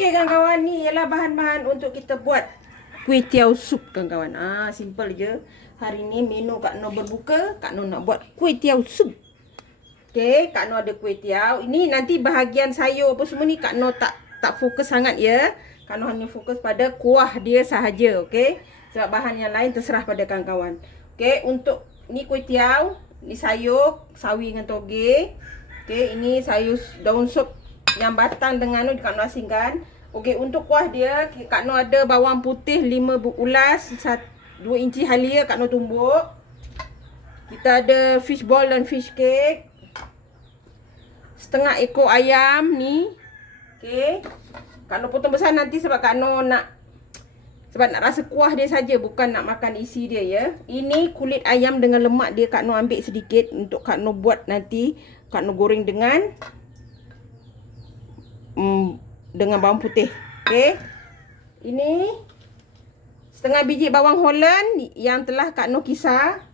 Okey kawan-kawan, ni ialah bahan-bahan untuk kita buat kuih tiaw sup kawan-kawan. Simple je. Hari ni menu Kak Noh berbuka, Kak Noh nak buat kuih tiaw sup. Okey, Kak Noh ada kuih tiaw. Ini nanti bahagian sayur apa semua ni Kak Noh tak fokus sangat ya. Kak Noh hanya fokus pada kuah dia sahaja, okey? Sebab bahan yang lain terserah pada kawan-kawan. Okey, untuk ni kuih tiaw, ni sayur sawi dengan toge. Okey, ini sayur daun sup yang batang dengan tu Kak Noh asingkan. Okey, untuk kuah dia Kak Noh ada bawang putih 5 ulas, 2 inci halia Kak Noh tumbuk. Kita ada fish ball dan fish cake. Setengah ekor ayam ni. Okey. Kak Noh potong besar nanti sebab Kak Noh nak rasa kuah dia saja, bukan nak makan isi dia ya. Ini kulit ayam dengan lemak dia Kak Noh ambil sedikit untuk Kak Noh buat nanti Kak Noh goreng dengan bawang putih. Okey. Ini setengah biji bawang Holland yang telah Kak Noh kisar.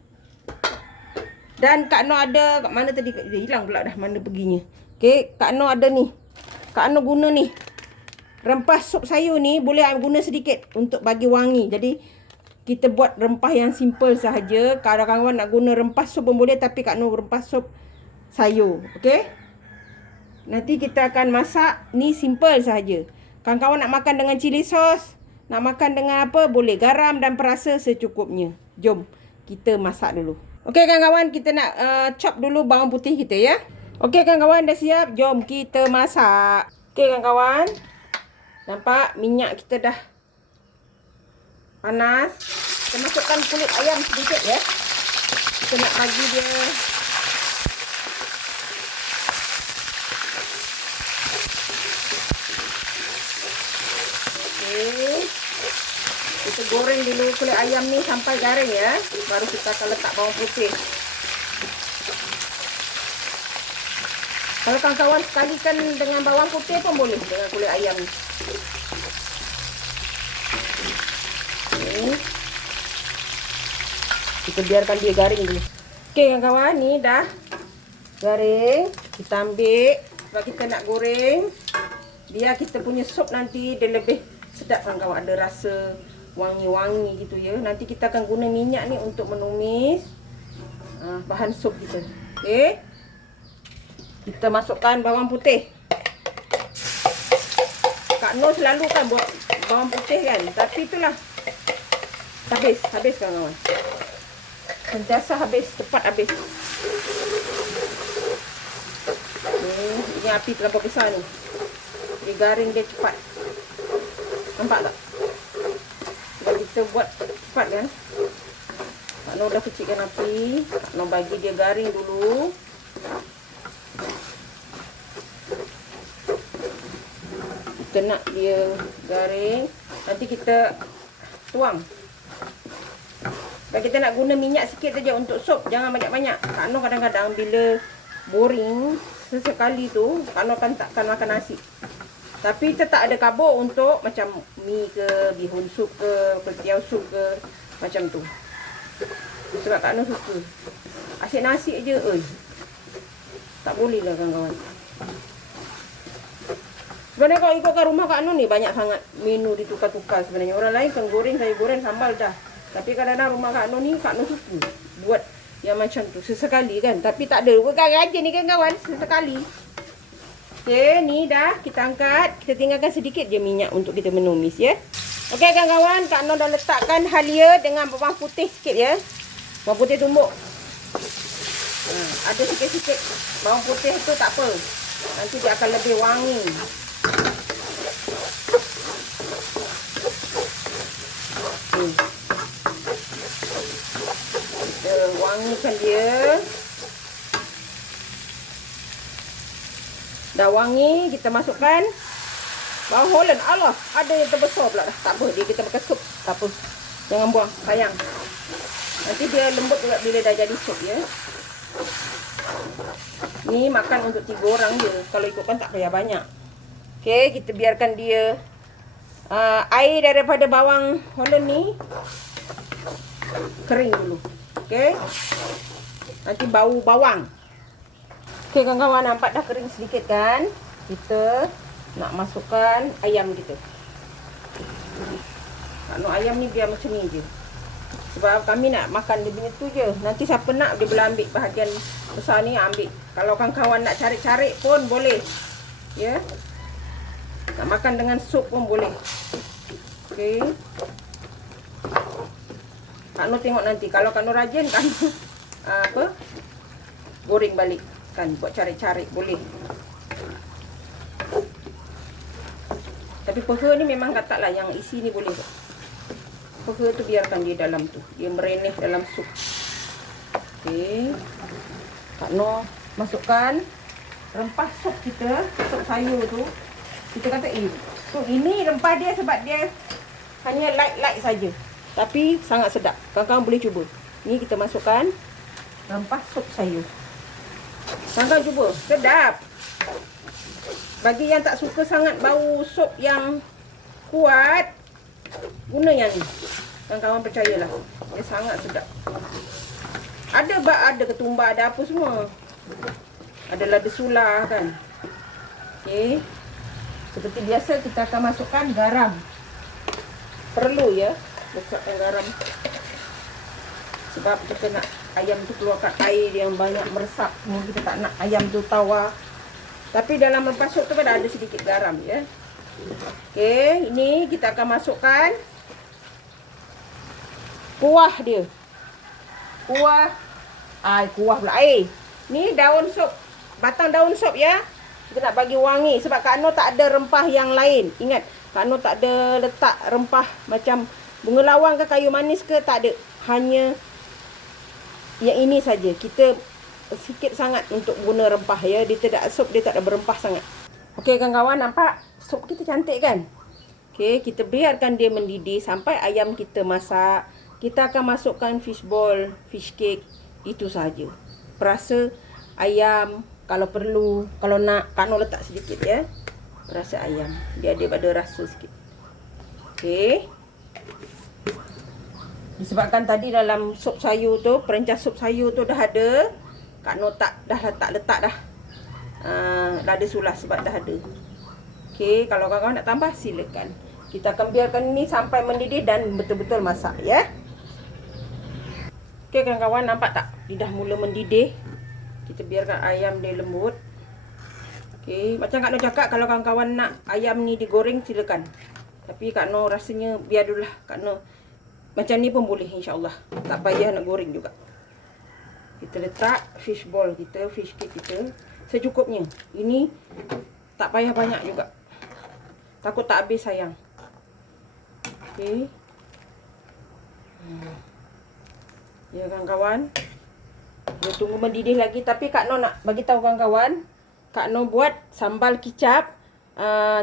Dan Kak Noh ada kat mana tadi? Dia hilang pula dah, mana perginya. Okey, Kak Noh ada ni. Kak Noh guna ni. Rempah sup sayur ni boleh guna sedikit untuk bagi wangi. Jadi kita buat rempah yang simple sahaja. Kalau kawan-kawan nak guna rempah sup pun boleh, tapi Kak Noh rempah sup sayur. Okey? Nanti kita akan masak ni simple sahaja. Kawan-kawan nak makan dengan cili sos, nak makan dengan apa, boleh garam dan perasa secukupnya. Jom kita masak dulu. Okey kawan-kawan, kita nak chop dulu bawang putih kita ya. Okey kawan-kawan, dah siap. Jom kita masak. Okey kawan-kawan. Nampak minyak kita dah panas. Kita masukkan kulit ayam sedikit ya. Kita nak bagi dia kita goreng dulu kulit ayam ni sampai garing ya. Baru kita akan letak bawang putih. Kalau kawan-kawan sekalikan dengan bawang putih pun boleh dengan kulit ayam ni. Kita biarkan dia garing dulu. Okey kawan-kawan, ni dah garing. Kita ambil sebab kita nak goreng. Biar kita punya sup nanti dia lebih sedap kawan-kawan, ada rasa wangi-wangi gitu ya. Nanti kita akan guna minyak ni untuk menumis bahan sup kita. Okey. Kita masukkan bawang putih. Kak Noh selalu kan buat bawang putih kan, tapi itulah habis kawan-kawan. Sentiasa habis, cepat habis. Ini api terlalu besar ni. Dia garing dia cepat. Nampak tak? Kalau kita buat cepat kan. Kak Noh dah kecilkan api. Kak Noh bagi dia garing dulu. Kita nak dia garing. Nanti kita tuang. Dan kita nak guna minyak sikit saja untuk sup. Jangan banyak-banyak. Kak Noh kadang-kadang bila boring sesekali tu, Kak Noh kan takkan makan nasi. Tapi tetap ada karbo untuk macam mi ke, bihun sup ke, kuih tiaw sup ke, macam tu. Sebab Kak Noh suka. Asyik nasi je, tak boleh lah kawan-kawan. Sebenarnya kalau ikutkan rumah Kak Noh ni banyak sangat menu ditukar-tukar sebenarnya. Orang lain kan goreng, saya goreng sambal dah. Tapi kadang-kadang rumah Kak Noh ni, Kak Noh suka buat yang macam tu. Sesekali kan. Tapi tak ada. Bukan aja ni kan kawan. Sesekali. Okey, ni dah kita angkat. Kita tinggalkan sedikit je minyak untuk kita menumis ya. Okey kawan-kawan, Kak Noh dah letakkan halia dengan bawang putih sikit ya. Bawang putih tumbuk. Ada sikit-sikit bawang putih tu tak apa. Nanti dia akan lebih wangi. Kita wangikan dia. Dah wangi, kita masukkan bawang Holland. Allah, ada yang terbesar pula dah. Tak apa, dia kita makan sup. Tak apa. Jangan buang, sayang. Nanti dia lembut juga bila dah jadi sup ya. Ni makan untuk 3 orang je. Kalau ikutkan tak payah banyak. Okey, kita biarkan dia air daripada bawang Holland ni kering dulu. Okey. Nanti bau bawang. Okey kawan-kawan, nampak dah kering sedikit kan? Kita nak masukkan ayam kita. Kak Noh ayam ni biar macam ni je. Sebab kami nak makan dia punya tu je. Nanti siapa nak dia boleh ambil bahagian besar ni, ambil. Kalau kawan-kawan nak cari-cari pun boleh. Ya. Nak makan dengan sup pun boleh. Okey. Kak Noh tengok nanti. Kalau Kak Noh rajin, Kak Noh goreng balik. Kan buat cari-cari boleh. Tapi peha ni memang katalah yang isi ni boleh. Peha tu biarkan dia dalam tu. Dia merenih dalam sup. Okey. Kak Noh masukkan rempah sup kita, sup sayur tu. Kita kata so ini rempah dia sebab dia hanya light-light saja. Tapi sangat sedap. Kawan-kawan boleh cuba. Ni kita masukkan rempah sup sayur. Kawan-kawan cuba. Sedap. Bagi yang tak suka sangat bau sup yang kuat, guna yang ni. Kawan-kawan percayalah. Dia sangat sedap. Ada ketumbar, ada apa semua. Ada lada sulah kan. Okey. Seperti biasa kita akan masukkan garam. Perlu ya masukkan garam. Sebab kita nak ayam tu keluarkan air yang banyak meresap. Semua kita tak nak ayam tu tawar. Tapi dalam rempah sup tu pada ada sedikit garam ya. Okey, ini kita akan masukkan kuah dia. Kuah pula air. Ni daun sup, batang daun sup ya. Kita nak bagi wangi sebab Kak Noh tak ada rempah yang lain. Ingat, Kak Noh tak ada letak rempah macam bunga lawang ke kayu manis ke, tak ada. Hanya yang ini saja. Kita sikit sangat untuk guna rempah ya. Dia tidak sup, dia tak ada berempah sangat. Okey kawan-kawan, nampak sup kita cantik kan? Okey, kita biarkan dia mendidih sampai ayam kita masak. Kita akan masukkan fishball, fish cake, itu saja. Perasa ayam kalau perlu, kalau nak Kak Noh letak sedikit ya. Perasa ayam, dia ada rasa sikit. Okey. Disebabkan tadi dalam sup sayur tu, perencah sup sayur tu dah ada, Kak Noh dah letak dah. Lada sulah sebab dah ada. Okey, kalau kawan-kawan nak tambah silakan. Kita akan biarkan ini sampai mendidih dan betul-betul masak ya. Okey kawan-kawan, nampak tak? Dia dah mula mendidih. Kita biarkan ayam dia lembut. Okey, macam Kak Noh cakap, kalau kawan-kawan nak ayam ni digoreng silakan. Tapi Kak Noh rasanya biar dululah. Kak Noh macam ni pun boleh insya-Allah. Tak payah nak goreng juga. Kita letak fish ball kita, fish cake kita secukupnya. Ini tak payah banyak juga. Takut tak habis sayang. Okey. Ya kawan-kawan. Dia tunggu mendidih lagi. Tapi Kak Noh nak bagi tahu kawan-kawan, Kak Noh buat sambal kicap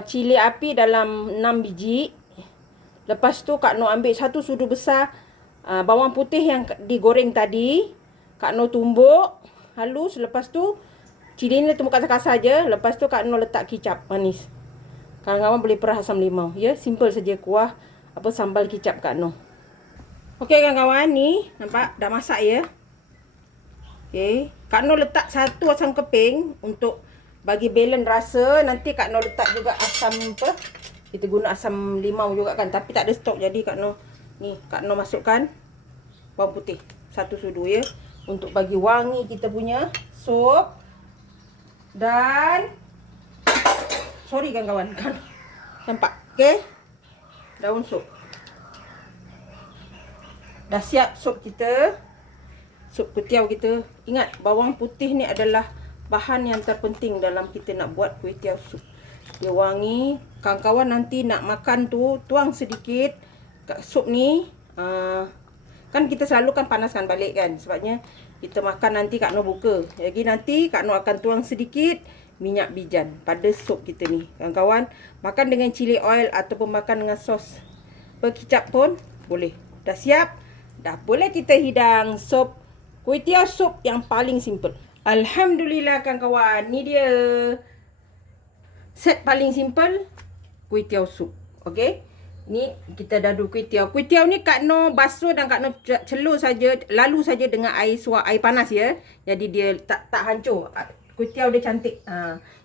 cili api dalam 6 biji. Lepas tu Kak Noh ambil 1 sudu besar bawang putih yang digoreng tadi. Kak Noh tumbuk halus. Lepas tu cili ni tumbuk kasar-kasar je. Lepas tu Kak Noh letak kicap manis. Kawan-kawan boleh perah asam limau. Ya, simple saja kuah sambal kicap Kak Noh. Okey kawan-kawan, ni nampak dah masak ya. Okey, Kak Noh letak 1 asam keping untuk bagi balance rasa. Nanti Kak Noh letak juga asam kita guna asam limau juga kan, tapi tak ada stok. Jadi Kak Noh ni, Kak Noh masukkan bawang putih 1 sudu ya, untuk bagi wangi kita punya sup. Dan sorry kawan-kawan kan. Nampak? Okey. Daun sup. Dah siap sup kita. Sup kuitiau kita. Ingat, bawang putih ni adalah bahan yang terpenting dalam kita nak buat kuitiau sup. Dia wangi. Kawan-kawan nanti nak makan tu, tuang sedikit sup ni. Kan kita selalu kan panaskan balik kan. Sebabnya kita makan nanti Kak Noh buka. Jadi nanti Kak Noh akan tuang sedikit minyak bijan pada sup kita ni. Kawan-kawan, makan dengan chili oil ataupun makan dengan sos kicap pun boleh. Dah siap. Dah boleh kita hidang sup kuitiau sup yang paling simple. Alhamdulillah kawan-kawan, ni dia set paling simple kuitiau sup. Okey. Ni kita dah ada kuitiau. Kuitiau ni Kak Noh basuh dan Kak Noh celur saja, lalu saja dengan air panas ya. Jadi dia tak hancur. Kuitiau dia cantik.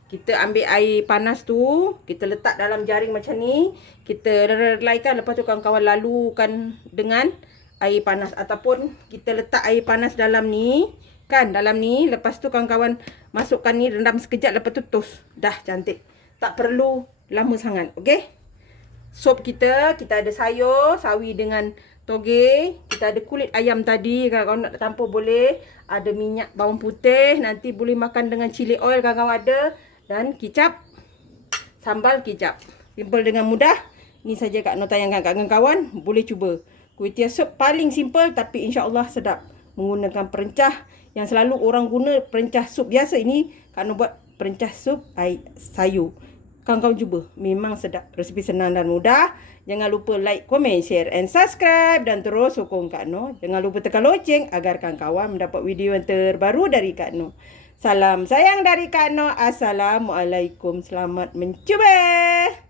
Kita ambil air panas tu, kita letak dalam jaring macam ni. Kita relaikan, lepas tu kawan-kawan lalukan dengan air panas. Ataupun kita letak air panas dalam ni. Kan, dalam ni. Lepas tu kawan-kawan masukkan ni, rendam sekejap, lepas tu tos. Dah cantik. Tak perlu lama sangat, okey? Sup kita ada sayur, sawi dengan toge. Kita ada kulit ayam tadi, kalau nak campur boleh. Ada minyak bawang putih, nanti boleh makan dengan chili oil kawan-kawan ada. Dan kicap, sambal kicap. Simple dengan mudah. Ni saja Kak Noh tayangkan kat kawan-kawan. Boleh cuba. Kuih sup paling simple tapi insya-Allah sedap. Menggunakan perencah yang selalu orang guna perencah sup biasa. Ini Kak Noh buat perencah sup air sayur. Kawan-kawan cuba. Memang sedap. Resipi senang dan mudah. Jangan lupa like, komen, share and subscribe. Dan terus sokong Kak Noh. Jangan lupa tekan loceng agar kawan-kawan mendapat video yang terbaru dari Kak Noh. Salam sayang dari Kak Noh. Assalamualaikum. Selamat mencuba.